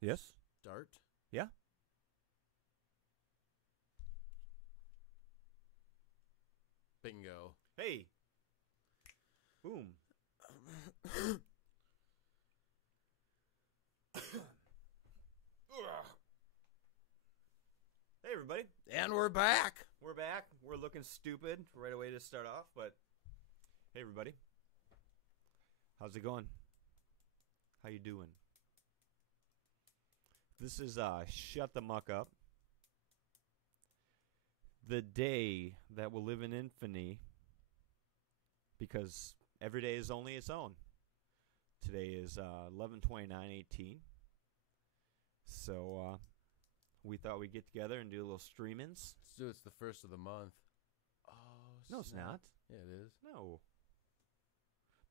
Yes? Start. Yeah? Bingo. Hey! Boom. Hey, everybody. And we're back. We're back. We're looking stupid right away to start off, but hey, everybody. How's it going? How you doing? This is Shut the Muck Up. The day that will live in infamy because every day is only its own. Today is 11/29/18. So we thought we'd get together and do a little streamings. Let's do it's the first of the month. Oh, No, it's not. Yeah, it is. No.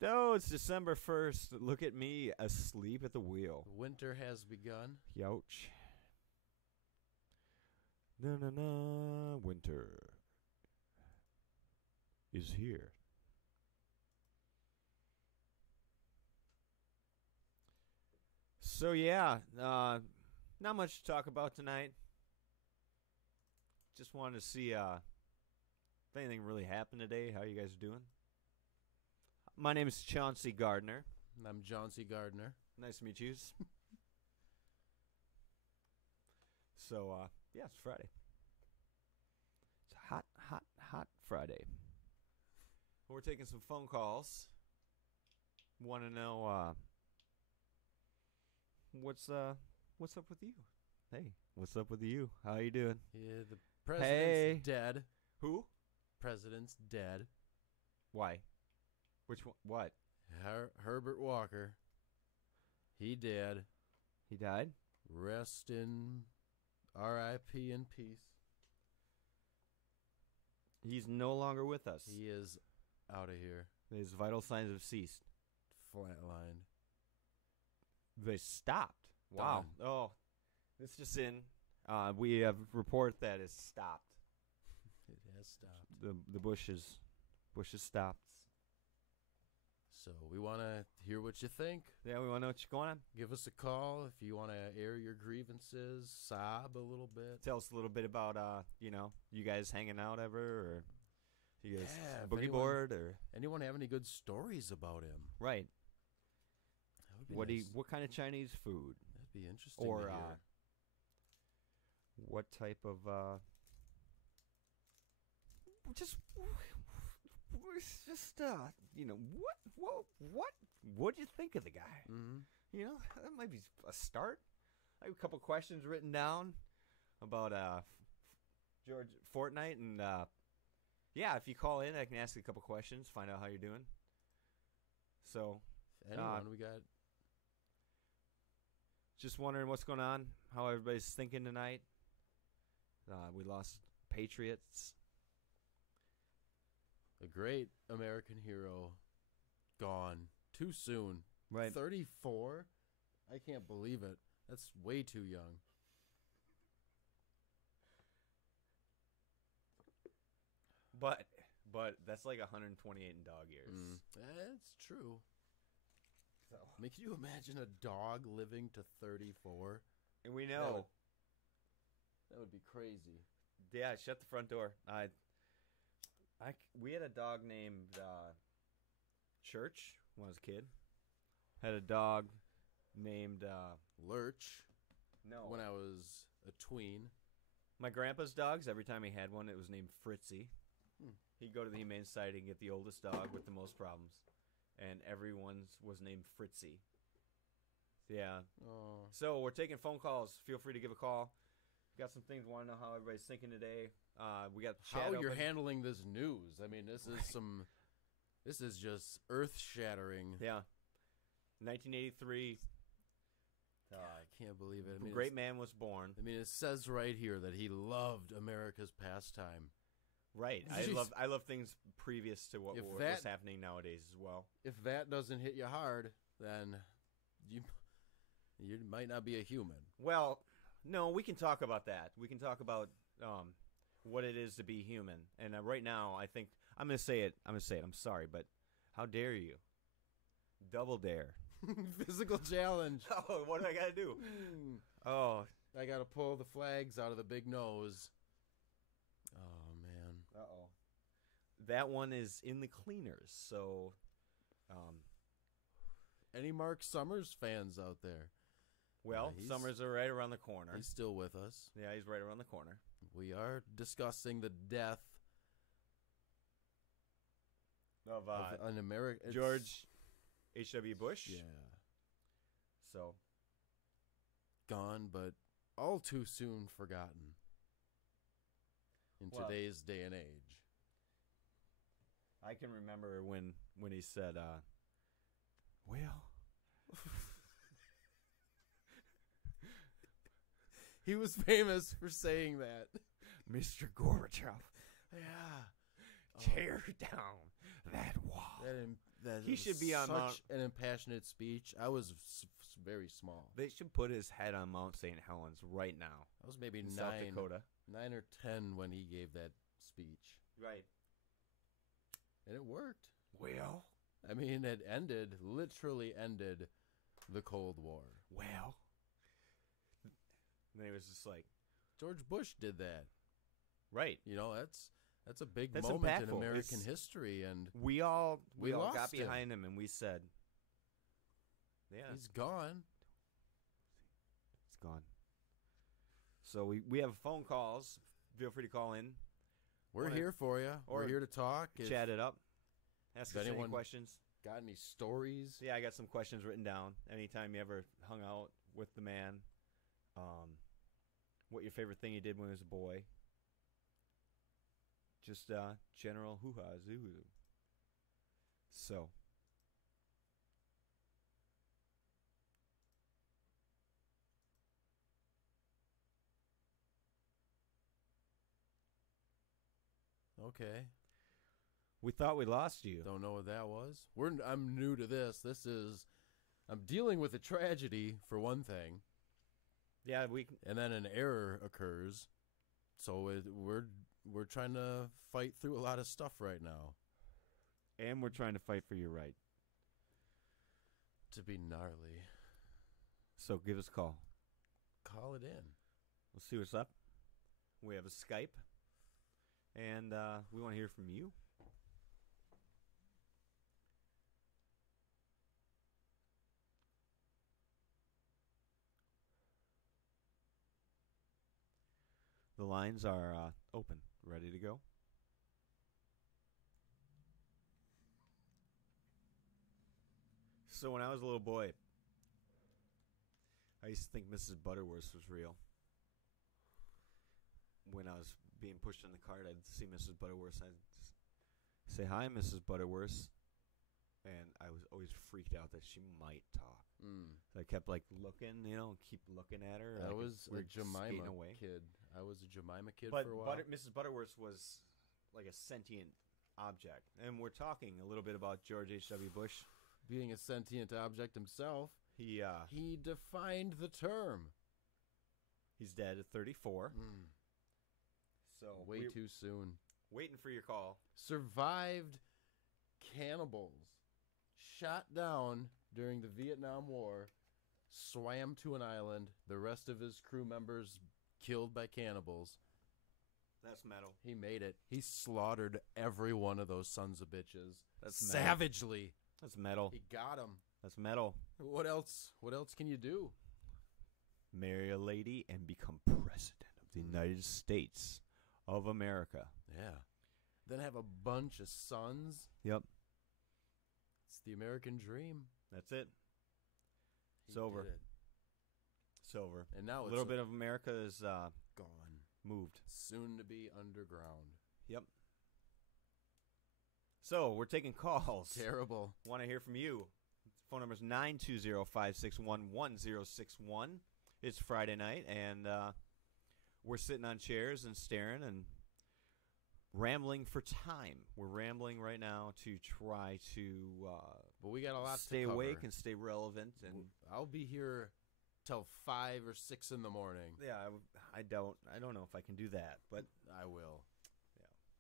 No, it's December 1st. Look at me asleep at the wheel. Winter has begun. Youch. Na na na. Winter is here. So yeah, not much to talk about tonight. Just wanted to see if anything really happened today. How you guys doing? My name is Chauncey Gardner. And I'm John C. Gardner. Nice to meet you. So yeah, it's Friday. It's a hot, hot, hot Friday. We're taking some phone calls. Want to know what's up with you? Hey, what's up with you? How you doing? Yeah, the president's Hey. dead. Who? President's dead. Why? Which one? What? Herbert Walker. He dead. He died? Rest in R.I.P. in peace. He's no longer with us. He is out of here. His vital signs have ceased. Flatlined. They stopped. Wow. Done. Oh, this just in. We have a report that it's stopped. It has stopped. The bush is stopped. So we want to hear what you think. Yeah, we want to know what's going on. Give us a call if you want to air your grievances, sob a little bit. Tell us a little bit about you guys hanging out ever, or you guys Yeah, if boogie anyone- board, or Anyone have any good stories about him? right? That would be What nice. what kind of Chinese food, That'd be interesting or to hear. what type of just what do you think of the guy? Mm-hmm. That might be a start. I have a couple questions written down about George Fortnite, and yeah, if you call in, I can ask you a couple questions, find out how you're doing. So, Anyone we got? just wondering what's going on, how everybody's thinking tonight. We lost Patriots. A great American hero gone too soon. Right. 34? I can't believe it. That's way too young. But that's like 128 in dog years. That's true. So. I mean, can you imagine a dog living to 34? And we know. That would be crazy. Yeah, shut the front door. We had a dog named Church when I was a kid. Had a dog named Lurch, no. when I was a tween. My grandpa's dogs. Every time he had one, it was named Fritzy. He'd go to the Humane Society and get the oldest dog with the most problems, and everyone's was named Fritzy. Yeah. Oh. So we're taking phone calls. Feel free to give a call. Got some things. Want to know how everybody's thinking today? We got chat How you're open. handling this news. I mean, this is this is just earth-shattering. Yeah. 1983. I can't believe it. I mean, Great man was born. I mean, it says right here that he loved America's pastime. Right. Jeez. I love things previous to If what's happening nowadays as well. If that doesn't hit you hard, then you might not be a human. Well, no, we can talk about that. We can talk about what it is to be human. And right now, I think I'm going to say it. I'm sorry, but how dare you? Double dare. Physical challenge. Oh, what do I got to do? Oh, I got to pull the flags out of the big nose. Oh, man. uh-oh. That one is in the cleaners, so... Any Mark Summers fans out there? Well, he's- Summers are right around the corner. He's still with us. Yeah, he's right around the corner. We are discussing the death Of of an American... George H.W. Bush. Yeah. So, Gone, but all too soon forgotten in Well- today's day and age. I can remember when he said, well... He was famous for saying that. Mr. Gorbachev, Yeah. tear down that wall. That He was should be on such Mount- an impassionate speech. I was very small. They should put his head on Mount St. Helens right now I was maybe in South Dakota. 9 or 10 when he gave that speech. Right. And it worked. Well, I mean, it literally ended the Cold War. well. And then he was just like, George Bush did that. right. You know, that's a big That's moment in impactful. American It's- history, and We all We got lost him. behind him and we said, yeah, he's gone. it's gone. So we have phone calls. Feel free to call in, We're Wanna- here for you. or We're here to talk. If chat it up, ask if us any anyone- questions. got any stories? Yeah, I got some questions written down. Anytime you ever hung out with the man, what your favorite thing he did when he was a boy. Just general hoo-ha, zoo. So. Okay. We thought we lost you. Don't know what that was. I'm new to this. I'm dealing with a tragedy for one thing, Yeah, we. and then an error occurs. So we're trying to fight through a lot of stuff right now. And we're trying to fight for your right. To be gnarly. So give us a call. Call it in. We'll see what's up. We have a Skype. And we want to hear from you. The lines are open, ready to go. So when I was a little boy, I used to think Mrs. Butterworth was real. When I was being pushed in the cart, I'd see Mrs. Butterworth, and I'd say, "Hi, Mrs. Butterworth," and I was always freaked out that she might talk. So I kept looking, keep looking at her. I like was we a were skating Jemima away. kid. I was a Jemima kid But for a while. Mrs. Butterworth was like a sentient object, and we're talking a little bit about George H.W. Bush. Being a sentient object himself, He he defined the term. he's dead at 34. So Way we're too soon. waiting for your call. Survived cannibals. Shot down during the Vietnam War. Swam to an island. The rest of his crew members killed by cannibals. That's metal. He made it. He slaughtered every one of those sons of bitches. That's metal. savagely. That's metal. He got him. That's metal. What else? What else can you do? Marry a lady and become president of the United States of America. Yeah. Then have a bunch of sons. Yep. It's the American dream. That's it. He It's over. did it. It's over. And now A it's little bit of America is gone. moved. Soon to be underground. Yep. So we're taking calls. Terrible. Want to hear from you. Phone number is 920-561-1061. It's Friday night, and we're sitting on chairs and staring and rambling for time. We're rambling right now to try to But we got a lot stay to cover. awake and stay relevant. And I'll be here till 5 or 6 in the morning. yeah, I don't know if I can do that, but I will.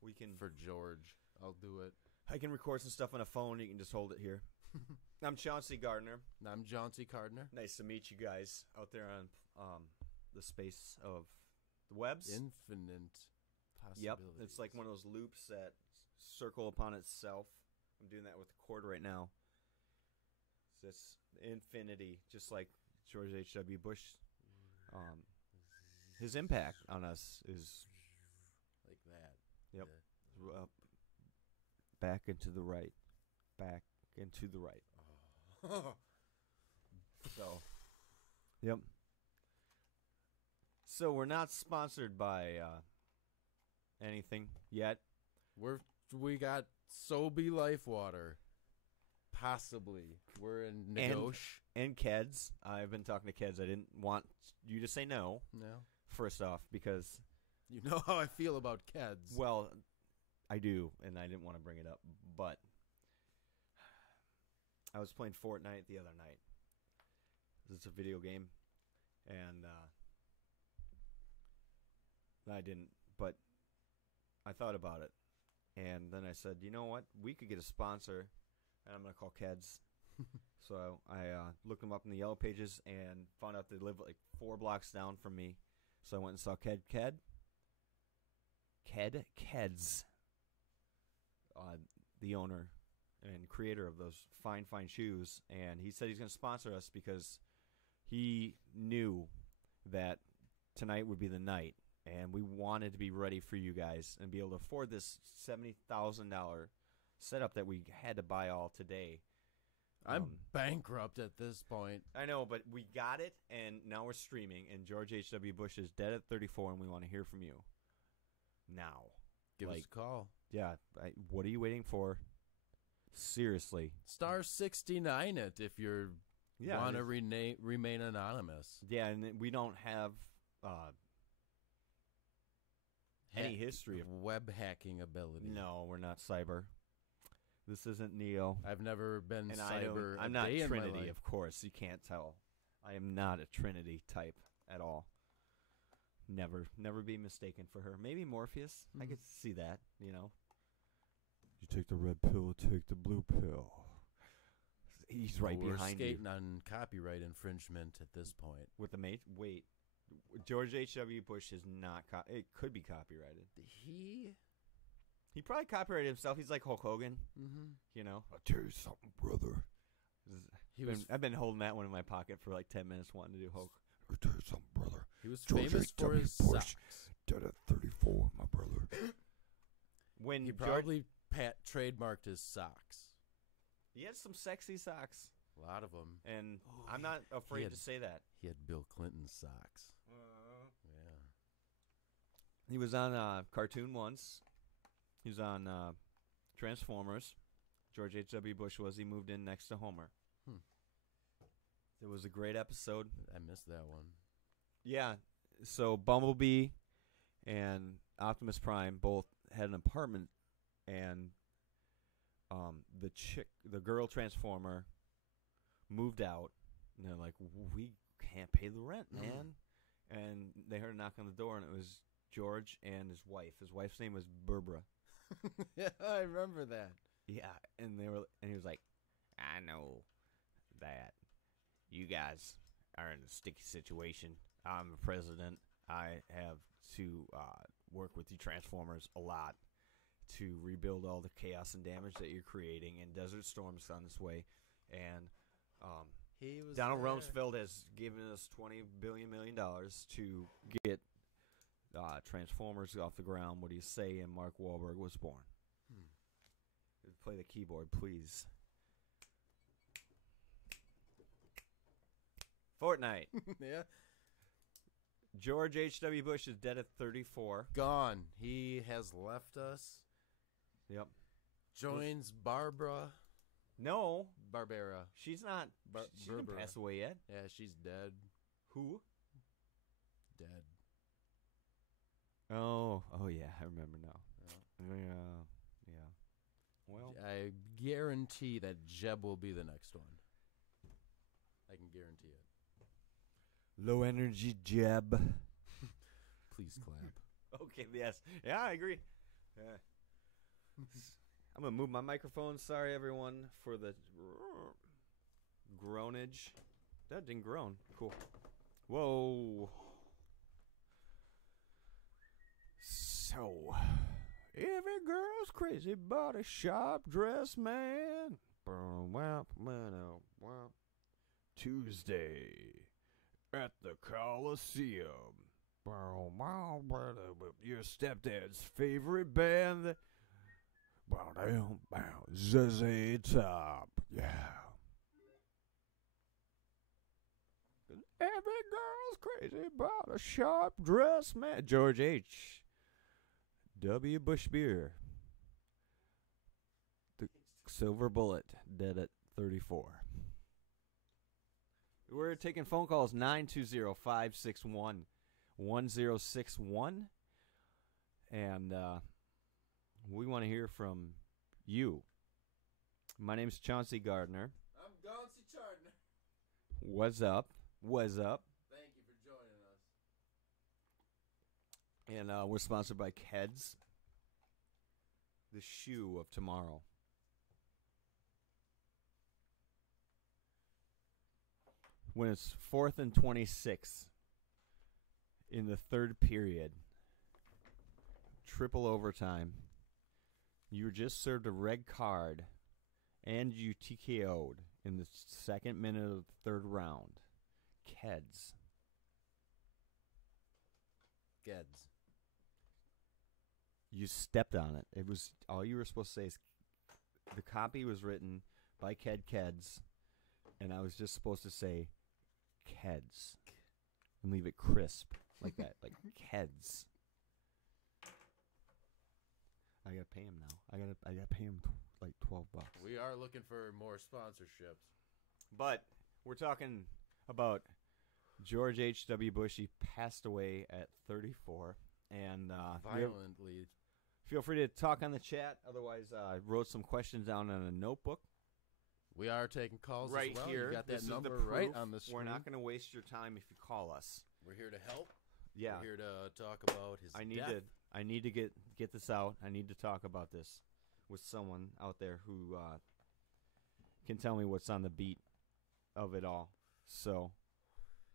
we can. For George. I'll do it. I can record some stuff on a phone. You can just hold it here I'm Chauncey Gardner. And I'm John C. Cardner. Nice to meet you guys out there on the space of the webs. Infinite Yep, possibilities. it's like one of those loops that circle upon itself. I'm doing that with the chord right now. It's infinity, just like George H.W. Bush. His impact on us is like that. Yep. Up, back and to the right, back and to the right. Oh. So, yep. So we're not sponsored by anything yet. We got Sobe Life Water. Possibly. We're in negotiation. And Keds. I've been talking to Keds. I didn't want you to say no. No. First off, because You know how I feel about Keds. well, I do, and I didn't want to bring it up, but I was playing Fortnite the other night. It's a video game, and I didn't, but I thought about it, and then I said, you know what? We could get a sponsor, and I'm going to call Keds. So I looked them up in the Yellow Pages and found out they live like 4 blocks down from me. So I went and saw Keds, the owner and creator of those fine shoes, and he said he's going to sponsor us because he knew that tonight would be the night, and we wanted to be ready for you guys and be able to afford this $70,000 setup that we had to buy all today. I'm bankrupt at this point. I know, but we got it, and now we're streaming, and George H.W. Bush is dead at 34, and we want to hear from you now. Give us a call. Yeah, what are you waiting for? Seriously. Star 69 it if you want to remain anonymous. Yeah, and we don't have any history of web hacking ability. No, we're not cyber. This isn't Neo. I've never been and cyber. I'm not Trinity, of course. You can't tell. I am not a Trinity type at all. Never be mistaken for her. Maybe Morpheus. I could see that, you know. You take the red pill, take the blue pill. He's right behind you. We're skating on copyright infringement at this point. With the mate? Wait. George H.W. Bush is not. It could be copyrighted. He probably copyrighted himself. He's like Hulk Hogan. Mm-hmm. You know? I'll tell you something, brother. I've been holding that one in my pocket for like 10 minutes wanting to do Hulk. I'll tell you something, brother. He was famous for his socks. Dead at 34, my brother. He probably trademarked his socks. He had some sexy socks. A lot of them. And I'm not afraid to say that. He had Bill Clinton's socks. Yeah. He was on cartoon once. He was on Transformers. George H.W. Bush was. He moved in next to Homer. It was a great episode. I missed that one. Yeah. So Bumblebee and Optimus Prime both had an apartment, and the girl Transformer moved out, and they're like, we can't pay the rent, man. And they heard a knock on the door, and it was George and his wife. His wife's name was Barbara. Yeah, I remember that. Yeah, and he was like, I know that you guys are in a sticky situation. I'm the president. I have to work with you Transformers a lot to rebuild all the chaos and damage that you're creating, and Desert Storm's on its way. And Donald Rumsfeld has given us $20 billion to get Transformers off the ground. What do you say? And Mark Wahlberg was born. Play the keyboard, please. Fortnite. Yeah. George H.W. Bush is dead at 34. Gone. He has left us. Yep. Joins Barbara. No. Barbara. She's not. She didn't pass away yet. Yeah, she's dead. Who? Dead. Oh yeah, I remember now. Yeah. Well, I guarantee that Jeb will be the next one. I can guarantee it. Low energy Jeb. Please clap. Okay, yes. Yeah, I agree. Yeah. I'm going to move my microphone. Sorry, everyone, for the groanage. That didn't groan. Cool. Whoa. So, every girl's crazy about a sharp-dressed man. Tuesday at the Coliseum. Your stepdad's favorite band. ZZ Top. Yeah. Every girl's crazy about a sharp-dressed man. George H. W. Bush Beer. The Silver Bullet, dead at 34. We're taking phone calls 920-561-1061. And we want to hear from you. My name's Chauncey Gardner. I'm Gauncey Gardner. What's up? What's up? Thank you for joining us. And we're sponsored by Keds, the shoe of tomorrow. When it's 4th and 26 in the third period, triple overtime, you were just served a red card and you TKO'd in the second minute of the third round. Keds. Geds. You stepped on it. It was all you were supposed to say is the copy was written by Keds, and I was just supposed to say Keds and leave it crisp like that, like Keds. I gotta pay him now. I gotta pay him like $12. We are looking for more sponsorships. But we're talking about George H.W. Bush. He passed away at 34, and violently. Feel free to talk on the chat. Otherwise, I wrote some questions down on a notebook. We are taking calls right as well. here. You got that this number is the right proof. on the screen. We're not going to waste your time if you call us. We're here to help. Yeah. We're here to talk about his death. I need to get this out. I need to talk about this with someone out there who can tell me what's on the beat of it all. So,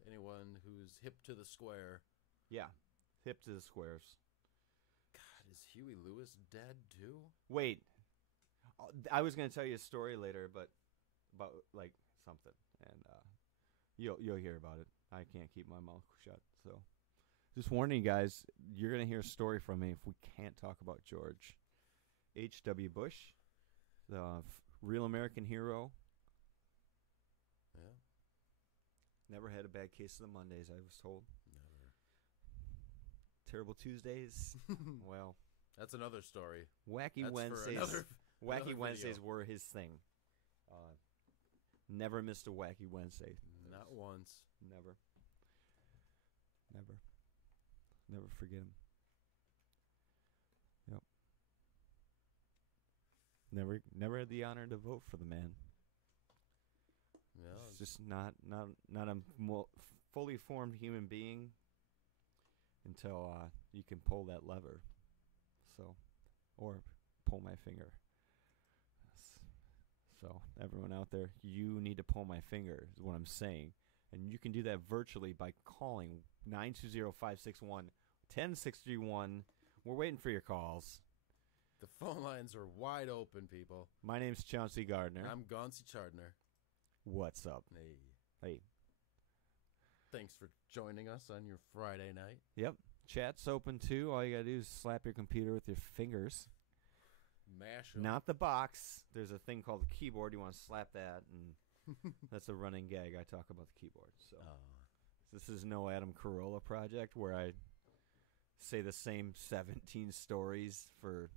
anyone who's hip to the square. Yeah, hip to the squares. God, is Huey Lewis dead too? Wait, I was going to tell you a story later, but about like something, and you'll hear about it. I can't keep my mouth shut, so just warning you guys, you're going to hear a story from me if we can't talk about George H.W. Bush, the real American hero. Yeah. Never had a bad case of the Mondays, I was told. Never. Terrible Tuesdays. Well, that's another story. Wacky That's Wednesdays. Wacky Wednesdays video. were his thing. Never missed a Wacky Wednesday. Not once. Never. Never forget him. Yep. Never had the honor to vote for the man. Yeah. It's just not a fully formed human being until you can pull that lever. So, or pull my finger. So, everyone out there, you need to pull my finger is what I'm saying. And you can do that virtually by calling 920-561-1061. We're waiting for your calls. The phone lines are wide open, people. My name's Chauncey Gardner. I'm Gauncey Gardner. What's up? Hey. Thanks for joining us on your Friday night. Yep. Chat's open too. All you gotta do is slap your computer with your fingers. Mash 'em. Not the box. There's a thing called the keyboard. You want to slap that, and that's a running gag. I talk about the keyboard. So this is no Adam Carolla project where I say the same 17 stories for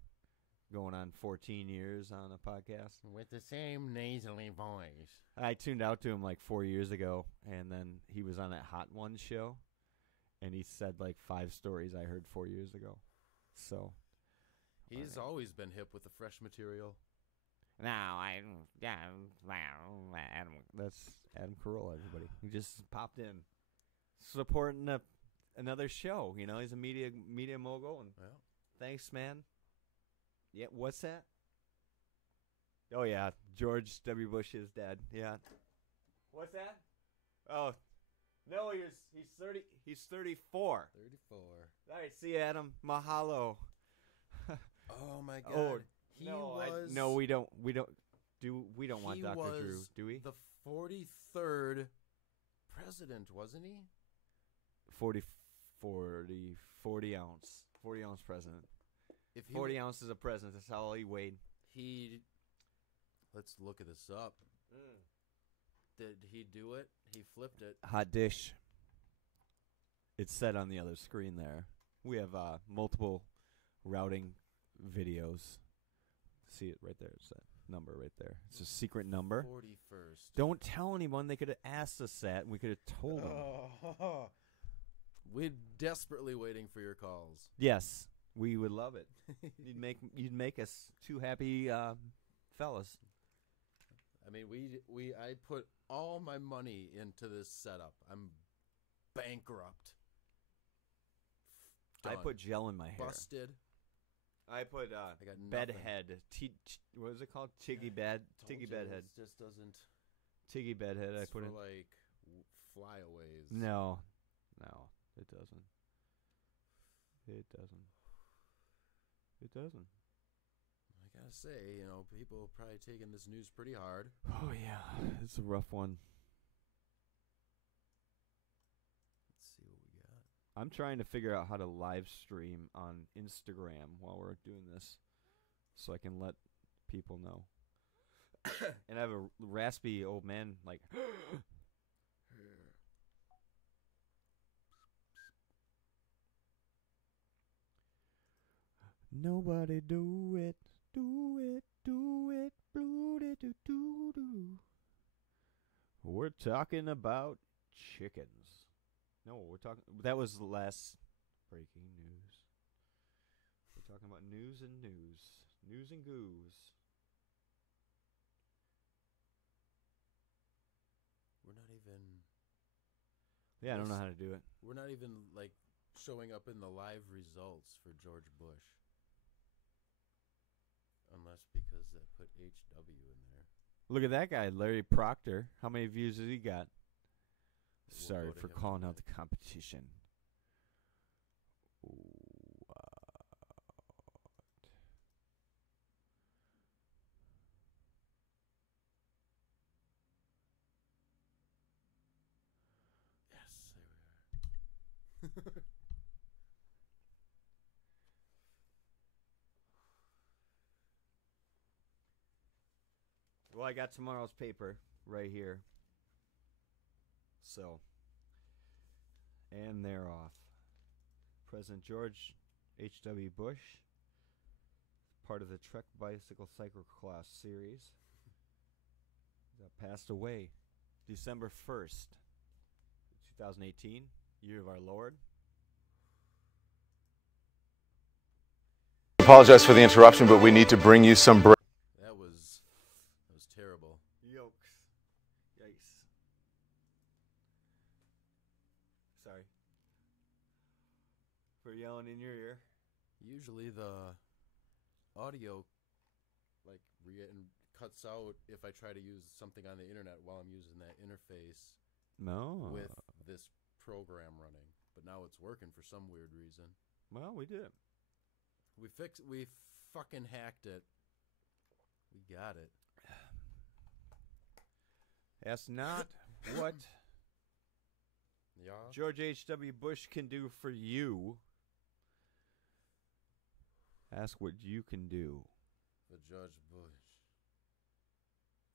going on 14 years on a podcast. With the same nasally voice. I tuned out to him like 4 years ago, and then he was on that Hot Ones show, and he said like 5 stories I heard 4 years ago. So he's always been hip with the fresh material. No, that's Adam Carolla, everybody. He just popped in, supporting another show. You know, he's a media mogul, and thanks, man. Yeah, what's that? Oh yeah, George W. Bush is dead. Yeah. What's that? Oh, no, he's 30. He's 34. 34. All right, see you, Adam. Mahalo. Oh my God. Oh, he no, was. no, we don't want he Dr. was Drew, do we? The 43rd president, wasn't he? 40 ounce president. If he 40 ounces of president. That's all he weighed. Let's look at this up. Did he do it? He flipped it. Hot dish. It's set on the other screen there. We have multiple routing videos. See it right there. It's that number right there. It's a secret number. 41st. Don't tell anyone. They could have asked us that, and we could have told them. Oh. We're desperately waiting for your calls. Yes, we would love it. You'd make us two happy fellas. I mean, I put all my money into this setup. I'm bankrupt. I Done. put gel in my hair. Busted. I put I got bedhead. What is it called? Tiggy bedhead. It just doesn't. Tiggy bedhead. I It's put for in. like flyaways. No, it doesn't. It doesn't. I gotta say, people are probably taking this news pretty hard. Oh yeah, it's a rough one. Let's see what we got. I'm trying to figure out how to live stream on Instagram while we're doing this, so I can let people know. And I have a raspy old man like. Nobody do it, do it, do it, do it, do do do. We're talking about chickens. No, we're talking. That was the last breaking news. We're talking about news and goos. We're not even. Yeah, I don't know how to do it. We're not even like showing up in the live results for George Bush. Unless because I put HW in there. Look at that guy, Larry Proctor. How many views has he got? We'll Sorry go to for him calling in a out the competition. Yes, there we are. Well, I got tomorrow's paper right here. So, and they're off. President George H.W. Bush, part of the Trek Bicycle Cyclocross series, passed away December 1st, 2018, year of our Lord. Apologize for the interruption, but we need to bring you some break. That was terrible. Yikes. Sorry. For yelling in your ear. Usually the audio cuts out if I try to use something on the internet while I'm using that interface No. with this program running. But now it's working for some weird reason. Well, we did it. We fucking hacked it. We got it. Ask not what Yeah. George H.W. Bush can do for you. Ask what you can do. For George Bush.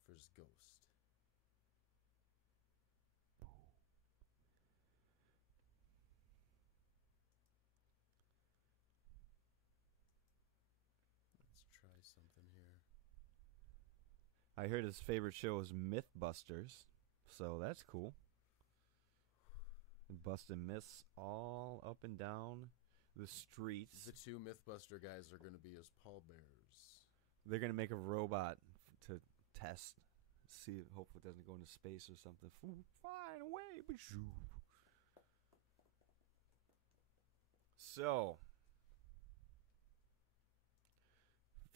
For his ghost. Let's try something here. I heard his favorite show is Mythbusters, so that's cool. Busting myths all up and down the streets. The two Mythbuster guys are going to be his pallbearers. They're gonna make a robot to test, see, hope it doesn't go into space or something. Flying away, but so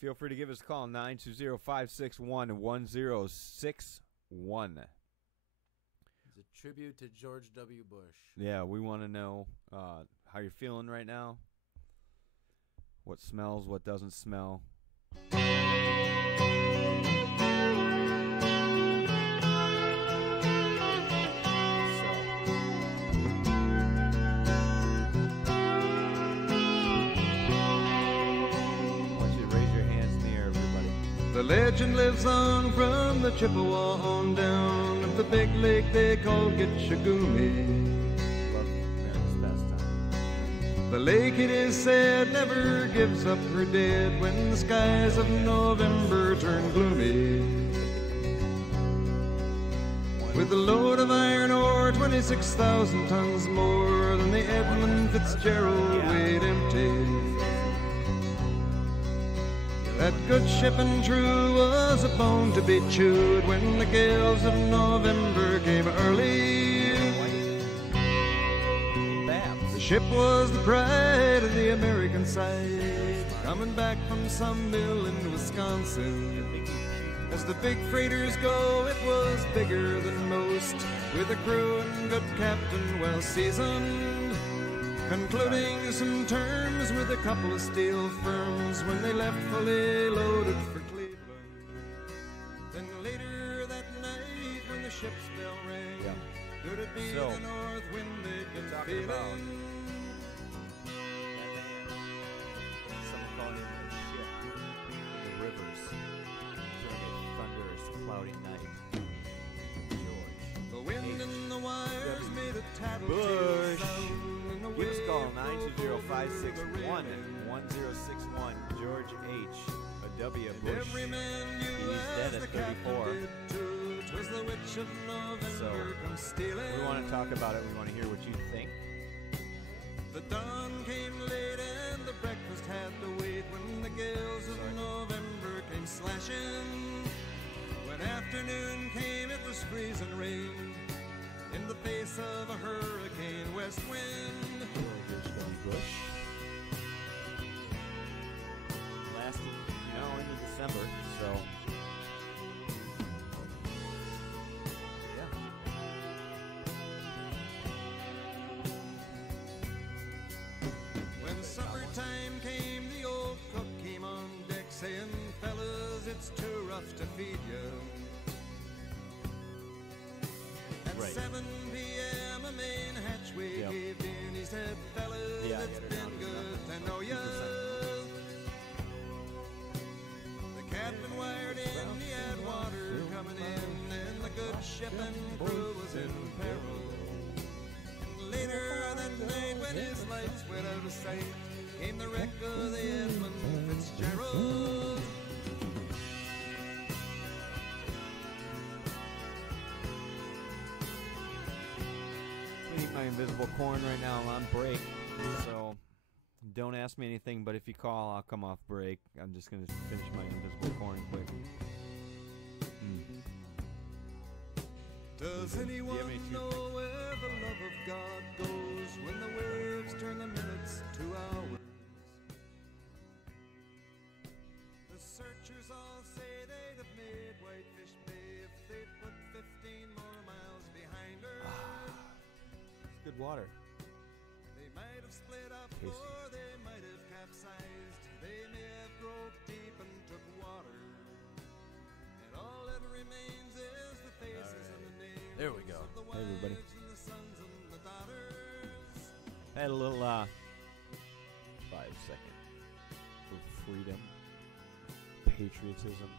Feel free to give us a call, 920-561-1061. It's a tribute to George W. Bush. Yeah, we want to know how you're feeling right now. What smells, what doesn't smell. The legend lives on from the Chippewa on down of the big lake they call Gitchagumi. Love America's pastime. The lake, it is said, never gives up her dead when the skies of November turn gloomy. With a load of iron ore, 26,000 tons more than the Edmund Fitzgerald weighed empty. That good ship and true was a bone to be chewed when the gales of November came early. The ship was the pride of the American side, coming back from some mill in Wisconsin. As the big freighters go, it was bigger than most, with a crew and good captain well seasoned, concluding some terms with a couple of steel firms when they left fully loaded for Cleveland. Then later that night when the ship's bell rang, could it be the north wind they'd been talking about feeling? Someone calling in a ship in the rivers during a thunderous, cloudy night. George. The wind and the wires made a tattletale Bush. sound. Give us a call, 920-561-1061. George H. W. Bush. Every man knew He's dead as at the captain 34. did too. 'Twas the witch of November come stealing. We want to talk about it. We want to hear what you think. The dawn came late and the breakfast had to wait when the gales of November came slashing. When afternoon came, it was freezing rain in the face of a hurricane west wind. George W. Bush. Lasted, into December, so. Yeah. When summertime came, the old cook came on deck saying, fellas, it's too rough to feed you. At 7 p.m. a main hatchway caved in. He said, fellas, it's been good to know you. The captain wired in, he had water coming in, and the good ship and crew was in peril. And later that night when his lights went out of sight, came the wreck of the Edmund Fitzgerald. Eat my invisible corn right now. I'm on break, so don't ask me anything. But if you call, I'll come off break. I'm just gonna finish my invisible corn quick. Does anyone know where the love of God goes when the waves turn the minutes to hours? The searchers all say they'd have made Whitefish Bay if they'd put 15 more miles behind her. It's good water. They might have split up Casey. or they might have capsized. They may have groped deep and took water. And all that remains is the faces and the names. There we go. Of the Hey, everybody. wives and the sons and the daughters. Had a little 5-second for freedom, patriotism,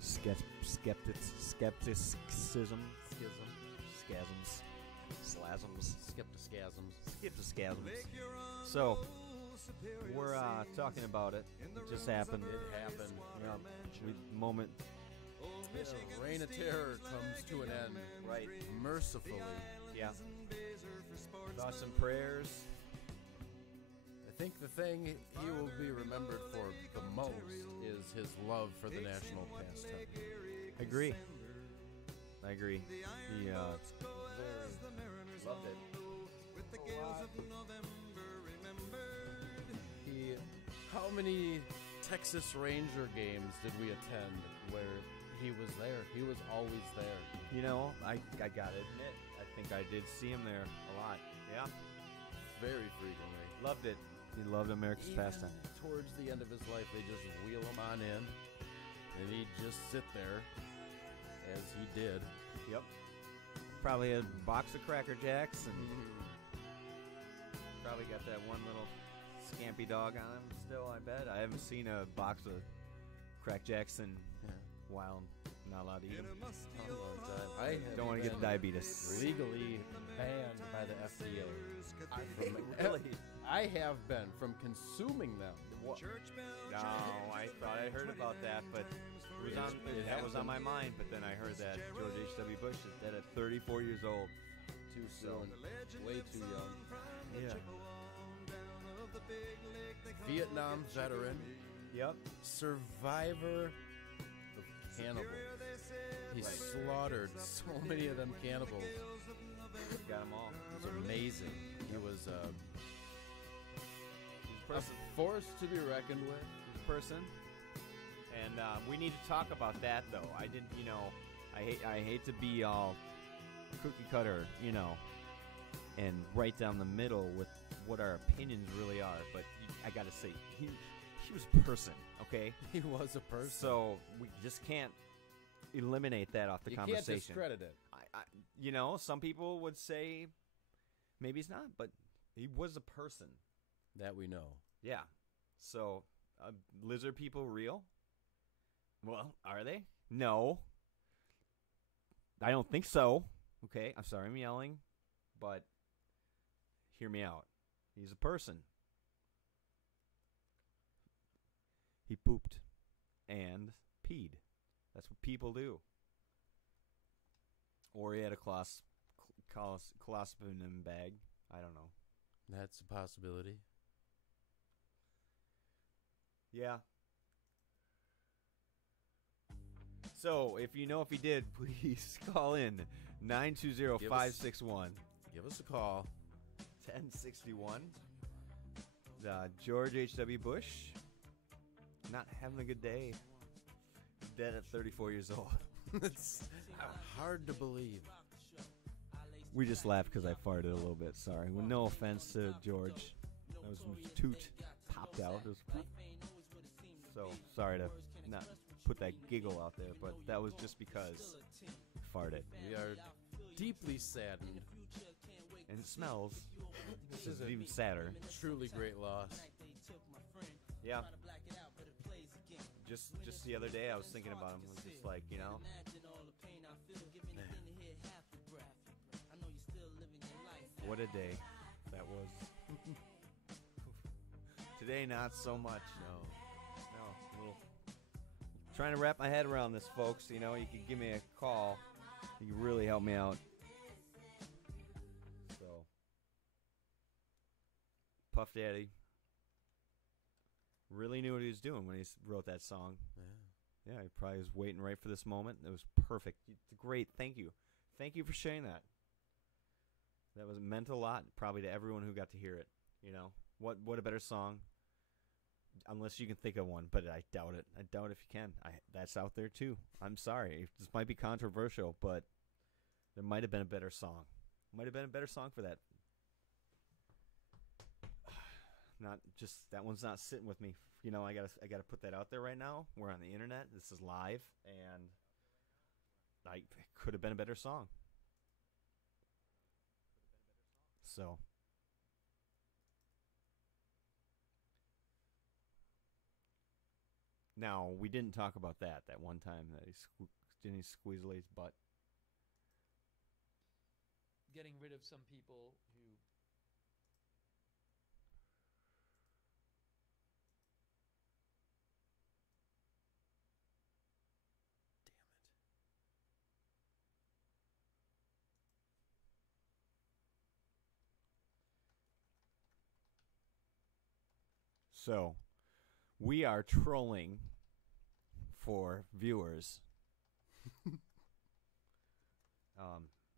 skepticism, schisms, slasms, skepticisms. So we're talking about it. It just happened. It happened. Moment. The reign of terror comes to an end. Right. Mercifully. Yeah. Thoughts and prayers. I think the thing he will be remembered for the most is his love for the national pastime. I agree. He loved it. How many Texas Ranger games did we attend where he was there? He was always there. You know, I gotta admit, I think I did see him there a lot. Yeah, Very frequently. loved it. He loved America's Even pastime. towards the end of his life, they just wheel him on in, and he'd just sit there, as he did. Yep. Probably a box of Cracker Jacks and probably got that one little scampy dog on him still, I bet. I haven't seen a box of Crack Jacks in Yeah. a while. I'm not allowed to eat them. A long time. I have Don't want to get been diabetes. legally banned by the FDA. Really? I have been from consuming them. No, I thought I heard about that, but that was on my mind. But then I heard that George H.W. Bush is dead at 34 years old. Too soon. Way too young. Yeah. Vietnam veteran. Yep. Survivor of cannibals. He slaughtered so many of them cannibals. Got them all. It was amazing. He was a Person. force to be reckoned with. Person. And we need to talk about that, though. I didn't, I hate to be all cookie cutter, and right down the middle with what our opinions really are. But I gotta say, he was a person, okay? He was a person. So we just can't eliminate that off the You conversation. can't discredit it. Some people would say maybe he's not, but he was a person. That we know. Yeah. So, lizard people real? Well, are they? No. I don't think so. Okay, I'm sorry I'm yelling, but hear me out. He's a person. He pooped and peed. That's what people do. Or he had a colosseum bag. I don't know. That's a possibility. Yeah. So, if you know if he did, please call in 920-561. Give us a call. 1061. George H.W. Bush, not having a good day. Dead at 34 years old. It's hard to believe. We just laughed because I farted a little bit. Sorry. Well, no offense to George. That was toot popped out. It was, so sorry to not put that giggle out there, but that was just because I farted. We are deeply saddened. And it smells. This is a even sadder. Truly great loss. Yeah. Just the other day, I was thinking about him. I was just like, what a day that was. Today, not so much. No. Trying to wrap my head around this, folks. You could give me a call. You could really help me out. So, Puff Daddy really knew what he was doing when he wrote that song. Yeah, he probably was waiting right for this moment. It was perfect. Great. Thank you. Thank you for sharing that. That meant a lot, probably to everyone who got to hear it. What a better song. Unless you can think of one, but I doubt it. I doubt if you can. That's out there too. I'm sorry. This might be controversial, but there might have been a better song. Might have been a better song for that. Not just that one's not sitting with me. I gotta put that out there right now. We're on the internet. This is live, and it could have been a better song. So. Now, we didn't talk about that one time that he squeezed Lay's butt. Getting rid of some people who So, we are trolling for viewers.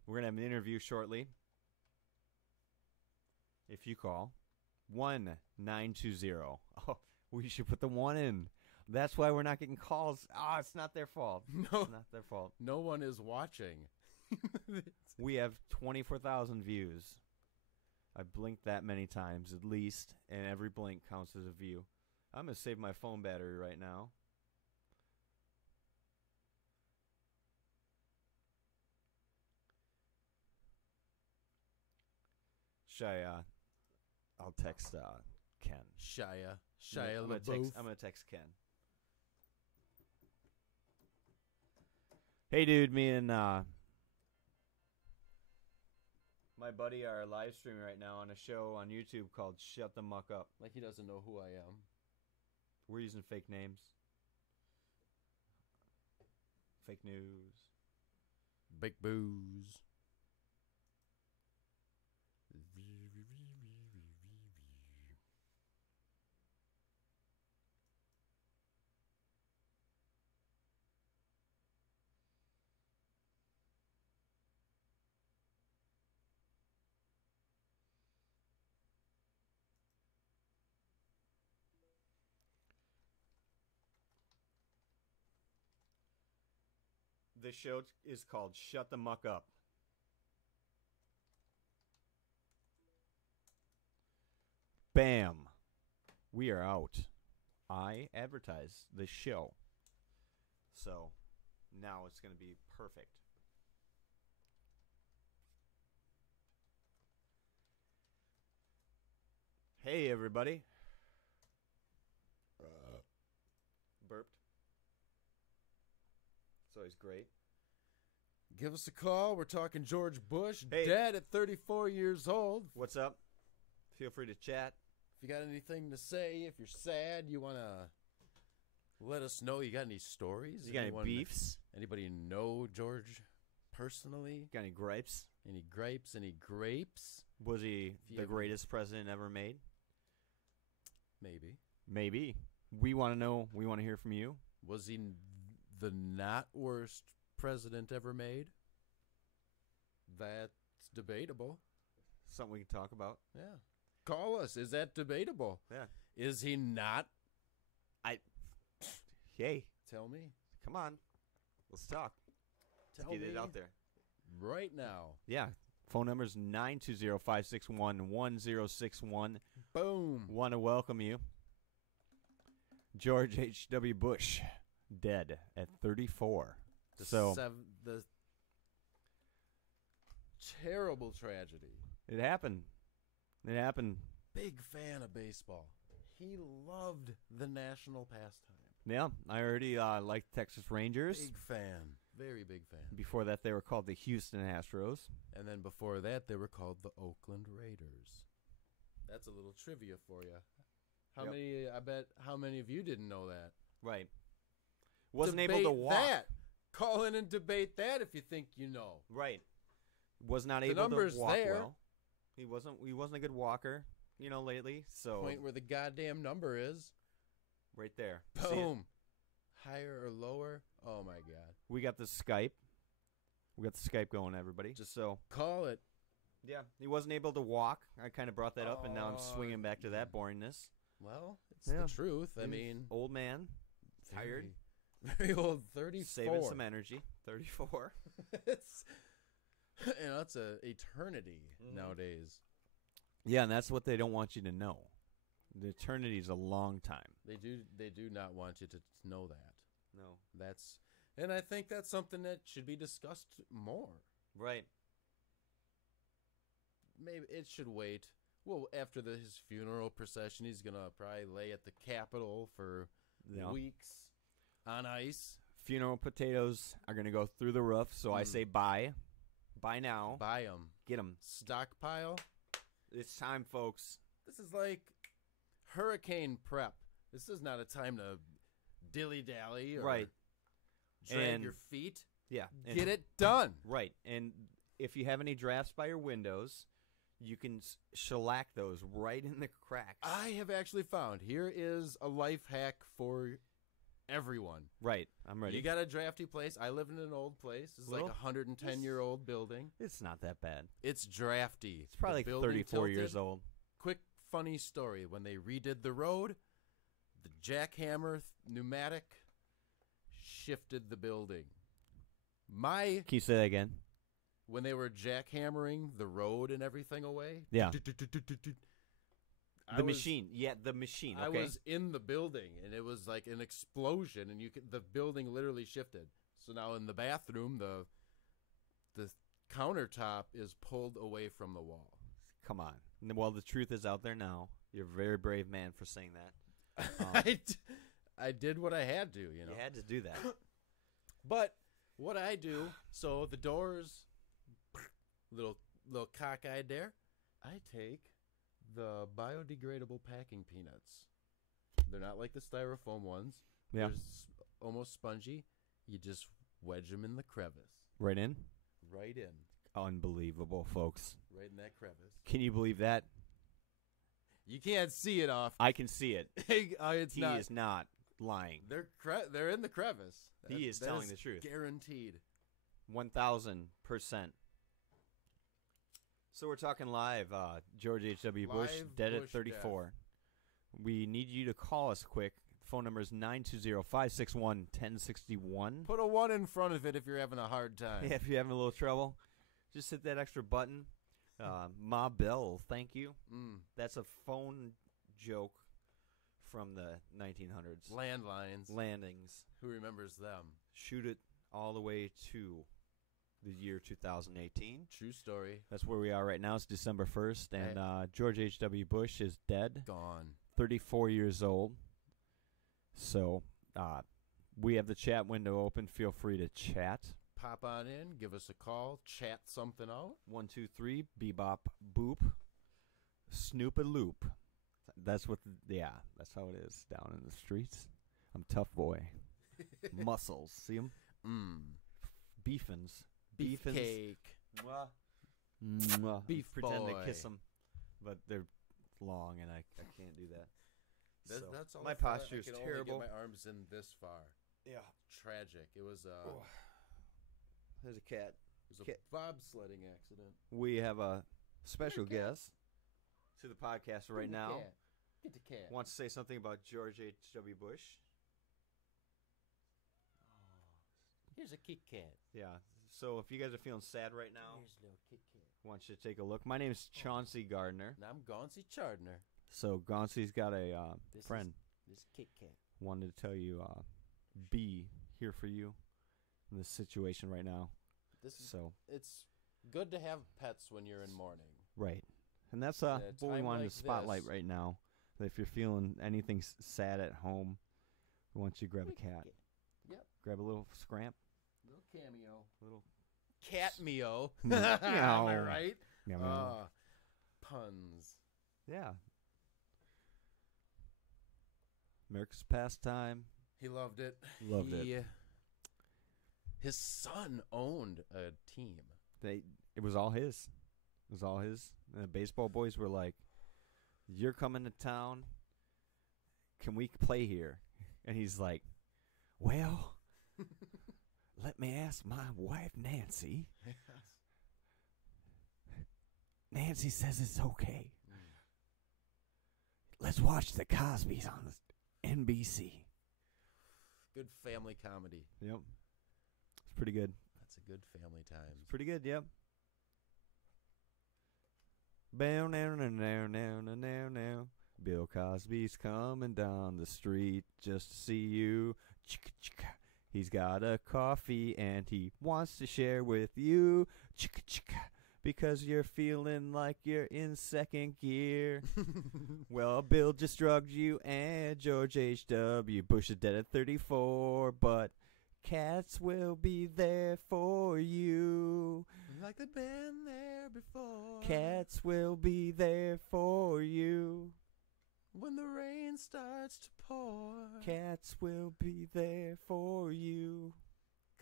We're going to have an interview shortly. If you call 1-920. Oh, we should put the 1 in. That's why we're not getting calls. Ah, it's not their fault. No. It's not their fault. No one is watching. We have 24,000 views. I blinked that many times at least, and every blink counts as a view. I'm going to save my phone battery right now. Should I, I'll text Ken. Shia I'm LaBeouf. gonna text Ken. Hey, dude, me and my buddy are live streaming right now on a show on YouTube called Shut the Muck Up. Like he doesn't know who I am. We're using fake names. Fake news. Big booze. The show is called Shut the Muck Up. Bam. We are out. I advertise the show. So now it's going to be perfect. Hey, everybody. Burped. It's always great. Give us a call. We're talking George Bush, Hey. dead at 34 years old. What's up? Feel free to chat. If you got anything to say, if you're sad, you want to let us know. You got any stories? You got any Anyone- beefs? Anybody know George personally? Got any gripes? Any gripes? Any grapes? Was he If you the ever- greatest president ever made? Maybe. Maybe. We want to know. We want to hear from you. Was he the not worst president ever made? That's debatable. Something we can talk about. Yeah. Call us. Is that debatable? Yeah. Is he not? Hey, Tell me. come on. Let's talk. Tell Let's get me it out there. right now. Yeah. Phone number is 920-561-1061. Boom. Want to welcome you. George H.W. Bush, dead at 34. So The terrible tragedy. it happened. It happened. Big fan of baseball. He loved the national pastime. Yeah, I already liked Texas Rangers. Big fan. Very big fan. Before that, they were called the Houston Astros. And then before that, they were called the Oakland Raiders. That's a little trivia for you. How many of you didn't know that? Right. Wasn't Debate able to walk. that. Call in and debate that if you think you know. Right. Was not The able number's to walk there. well. He wasn't a good walker, lately. So Point where the goddamn number is. right there. See it? Boom. Higher or lower? Oh my god. We got the Skype. We got the Skype going, everybody. Just so. Call it. Yeah, he wasn't able to walk. I kind of brought that up, and now I'm Oh, swinging back to that boringness. Well, it's Yeah. the truth. I He was mean, old man, tired, very old, 34. saving some energy. 34. It's it's a eternity Mhm. nowadays. Yeah, and that's what they don't want you to know. The eternity is a long time. They do not want you to know that. No. And I think that's something that should be discussed more. Right. Maybe it should wait. Well, after his funeral procession, he's gonna probably lay at the Capitol for Yeah. weeks on ice. Funeral potatoes are going to go through the roof, so I Mm. say buy. Buy now. Buy them. Get them. Stockpile. It's time, folks. This is like hurricane prep. This is not a time to dilly-dally or Right. drag And- your feet. Yeah. and- Get it done. Right. And if you have any drafts by your windows, you can shellac those right in the cracks. I have actually found here is a life hack for everyone. Right. I'm ready. You got a drafty place. I live in an old place. It's like Little? a 110-year-old building. It's not that bad. It's drafty. It's probably The like building 34 years tilted. old. Quick, funny story. When they redid the road, The jackhammer pneumatic shifted the building. Can you say that again? When they were jackhammering the road and everything away. Yeah. I The was- machine. Yeah, the machine. I Okay. was in the building, and it was like an explosion, and the building literally shifted. So now in the bathroom, the countertop is pulled away from the wall. Come on. Well, the truth is out there now. You're a very brave man for saying that. I did what I had to, you know. You had to do that. But what I do, so the doors, little cockeyed there. I take the biodegradable packing peanuts. They're not like the styrofoam ones. Yeah. They're almost spongy. You just wedge them in the crevice. Right in? Right in. Unbelievable, folks. Right in that crevice. Can you believe that? You can't see it off. I can see it. It's He not. is not lying. They're in the crevice. He is That telling the truth. Guaranteed. 1,000%. So we're talking live. George H.W. Bush, Live dead Bush at 34. We need you to call us quick. Phone number is 920-561-1061. Put a 1 in front of it if you're having a hard time. Yeah, if you're having a little trouble, just hit that extra button. Ma Bell, thank you. That's a phone joke from the 1900s. Landlines. Landings. Who remembers them? Shoot it all the way to the year 2018. True story. That's where we are right now. It's December 1st, and George H.W. Bush is dead, Gone. 34 years old. So we have the chat window open. Feel free to chat. Pop on in, give us a call, chat something out. 1, 2, 3, bebop, boop, snoop a loop. That's what, that's how it is down in the streets. I'm tough boy. Muscles, see them? Beefins. Beefins. Beefcake. Mwah. Beef Pretend boy. to kiss them, but they're long, and I can't do that. So, That's all my far. posture is I can terrible. Only get my arms in this far. Yeah. Tragic. It was There's a cat. a bobsledding accident. We have a special Come here, cat. guest to the podcast right Get the now. cat. Get the cat. Wants to say something about George H.W. Bush. Here's a Kit Kat. Yeah. So if you guys are feeling sad right now, Here's a little Kit Kat. I want you to take a look. My name's Chauncey Gardner. And I'm Gauncey Chardner. So Gauncey's got a This friend. This Kit Kat. Wanted to tell you, be here for you in this situation right now. So It's good to have pets when you're in mourning. right, and that's At a what we time wanted like to spotlight this- right now. That if you're feeling anything sad at home, we want you to grab a cat. Yep. Grab a little scramp. Little cameo. Little Cat meo. Meow. Am I right? Meow, meow. Puns. Yeah. America's pastime. He loved it. Loved it. His son owned a team. It was all his. It was all his. And the baseball boys were like, "You're coming to town. Can we play here?" And he's like, "Well, let me ask my wife, Nancy." Nancy says it's okay. Let's watch the Cosbys on the NBC. Good family comedy. Yep. It's pretty good. That's a good family times. Pretty good, yep. Bow now now now now now now now. Bill Cosby's coming down the street just to see you. Chicka chicka. He's got a coffee and he wants to share with you. Chicka chicka. Because you're feeling like you're in second gear. Well, Bill just drugged you and George H.W. Bush is dead at 34, but cats will be there for you. Like they've been there before. Cats will be there for you. When the rain starts to pour. Cats will be there for you.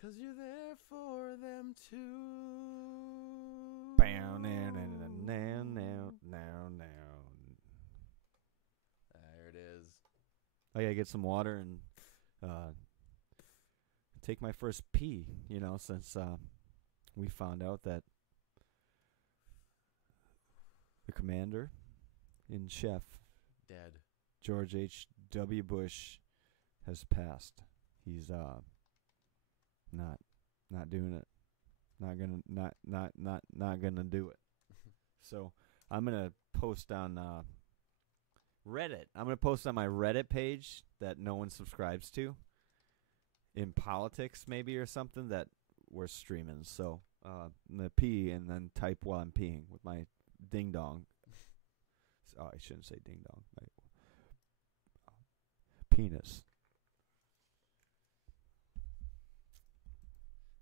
'Cause you're there for them too. Bow now now now now now now. There it is. I gotta get some water and take my first pee, since we found out that the commander in chef, Dead. George H. W. Bush has passed. He's not doing it. Not gonna do it. So I'm gonna post on Reddit. I'm gonna post on my Reddit page that no one subscribes to. In politics, maybe, or something that we're streaming. So I'm gonna pee and then type while I'm peeing with my ding dong. Oh, I shouldn't say ding dong. My penis.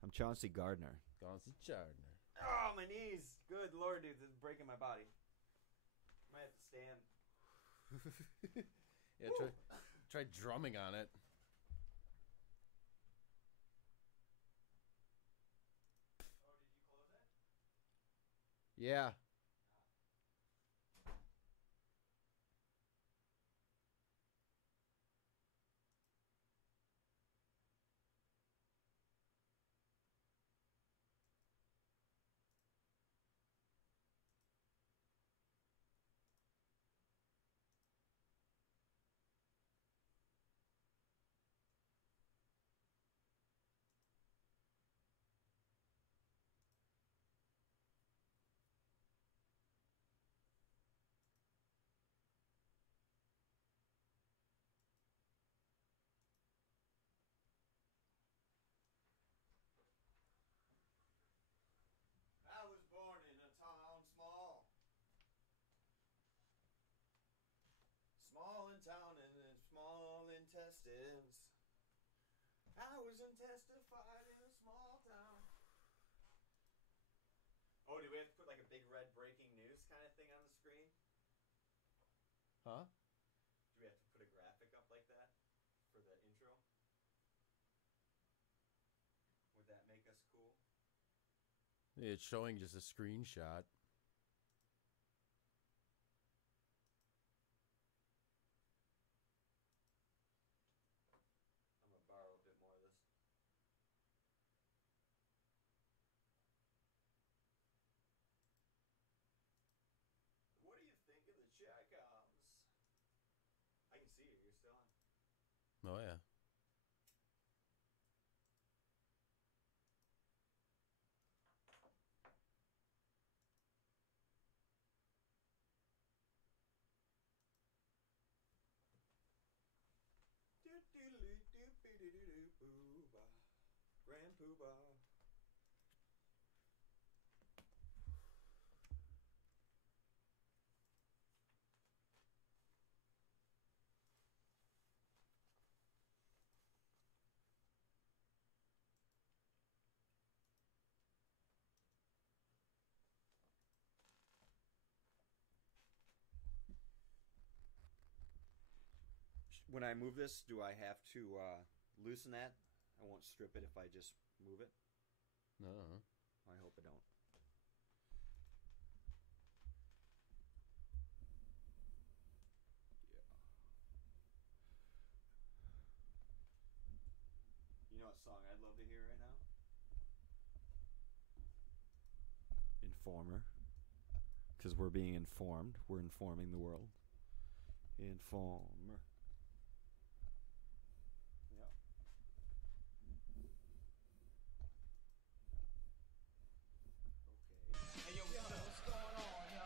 I'm Chauncey Gardner. Chauncey Gardner. Oh, my knees. Good Lord, dude. This is breaking my body. I might have to stand. Yeah, try drumming on it. Yeah. I was born in a town small. Small in town and in small intestines. I was intestified in a small town. Oh, do we have to put like a big red breaking news kind of thing on the screen? Huh? Do we have to put a graphic up like that for the intro? Would that make us cool? It's showing just a screenshot. I'm gonna borrow a bit more of this. What do you think of the Chekhovs? I can see you. You're still on. Oh, yeah. Grand Poobah. When I move this, do I have to loosen that? I won't strip it if I just move it. No. I hope I don't. Yeah. You know what song I'd love to hear right now? Informer. Because we're being informed. We're informing the world. Informer. Yep. Okay. Hey, yo, what's going on, yo?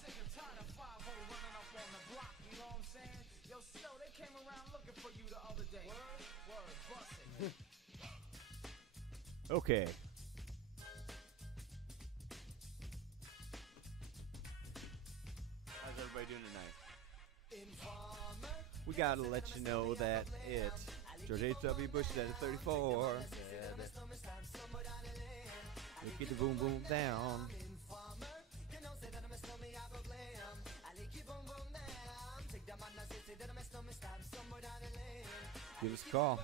Sick and tired of 5 running up on the block, you know what I'm saying? Yo, Snow, they came around looking for you the other day. Word, bustin'. Okay. How's everybody doing tonight? We gotta let you know that George H.W. Bush is at 34. Get the boom boom down. Give us a call.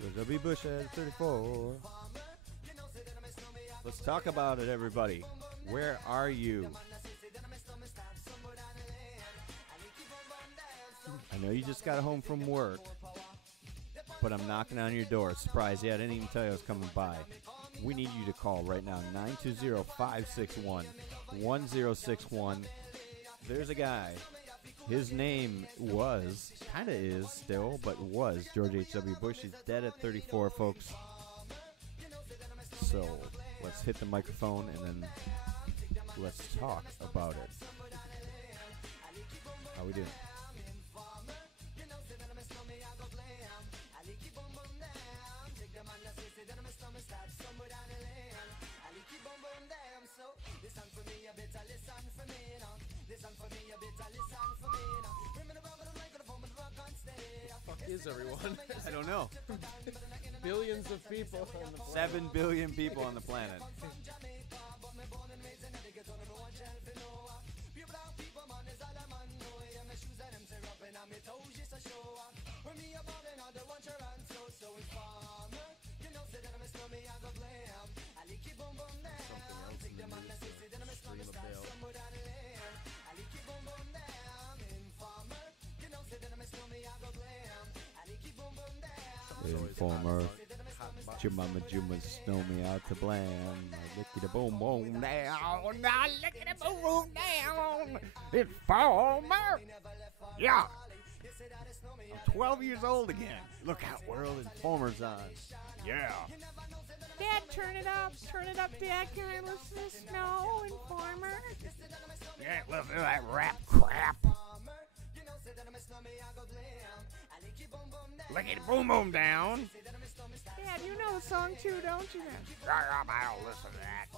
George W. Bush at 34. Let's talk about it, everybody. Where are you? I know you just got home from work, but I'm knocking on your door. Surprise, yeah, I didn't even tell you I was coming by. We need you to call right now, 920-561-1061. There's a guy. His name was, kind of is still, but was George H.W. Bush. He's dead at 34, folks. So let's hit the microphone and then let's talk about it. How we doing? Fuck is everyone? I don't know. Billions of people on the planet. 7 billion people on the planet. Informer, Jumama Juma snow me out to blam. Licky the boom boom down, licky the boom boom down. Informer, yeah. I'm 12 years old again. Look out, world, Informer's on. Yeah. Dad, turn it up, Dad. Can I listen to Snow Informer? Yeah, listen to that rap crap. Licky the boom boom down. Dad, you know the song too, don't you? Then I don't listen to